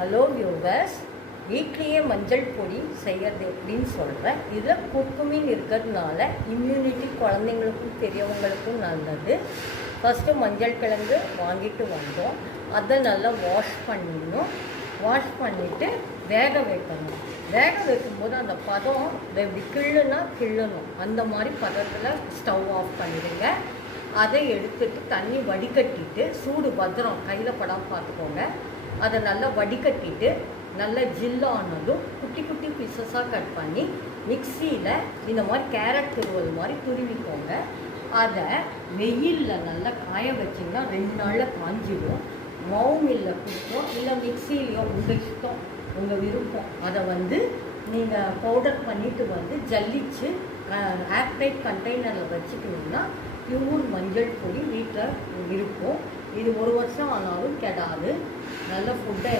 Hello viewers, வீட்லேயே மஞ்சள் பொடி செய்யறது எப்படின்னு சொல்கிறேன். இதில் குர்குமின் இருக்கிறதுனால இம்யூனிட்டி குழந்தைங்களுக்கும் பெரியவங்களுக்கும் நல்லது. ஃபஸ்ட்டு மஞ்சள் கிழங்கு வாங்கிட்டு வந்தோம். அதை நல்லா வாஷ் பண்ணிடணும். வாஷ் பண்ணிவிட்டு வேக வைக்கணும். வேக வைக்கும்போது அந்த பதம் இப்படி கிள்ளணும். அந்த மாதிரி பதத்தில் ஸ்டவ் ஆஃப் பண்ணிடுங்க. அதை எடுத்துட்டு தண்ணி வடிகட்டிட்டு, சூடு பத்திரம் கையில் படாமல் பார்த்துக்கோங்க. அதை நல்லா வடிகட்டிட்டு நல்லா ஜில்லானதும் குட்டி குட்டி பீசஸாக கட் பண்ணி மிக்சியில் இந்த மாதிரி கேரட் துருவல் மாதிரி துருவிக்கோங்க. அதை வெயிலில் நல்லா காய வச்சிங்கன்னா 2 நாளில் காஞ்சிடும். மாவு மில்லில் கொடுப்போம், இல்லை மிக்சிலையோ உங்கள் இஷ்டம், உங்கள் விருப்பம். அதை நீங்கள் பவுடர் பண்ணிவிட்டு ஜல்லிச்சு ஏர்டைட் கண்டெய்னரில் வச்சுக்கிட்டிங்கன்னா பியூர் மஞ்சள் பொடி வீட்டில் இருக்கும். இது 1 வருஷம் ஆனாலும் கெடாது. நல்ல ஃபுட்டை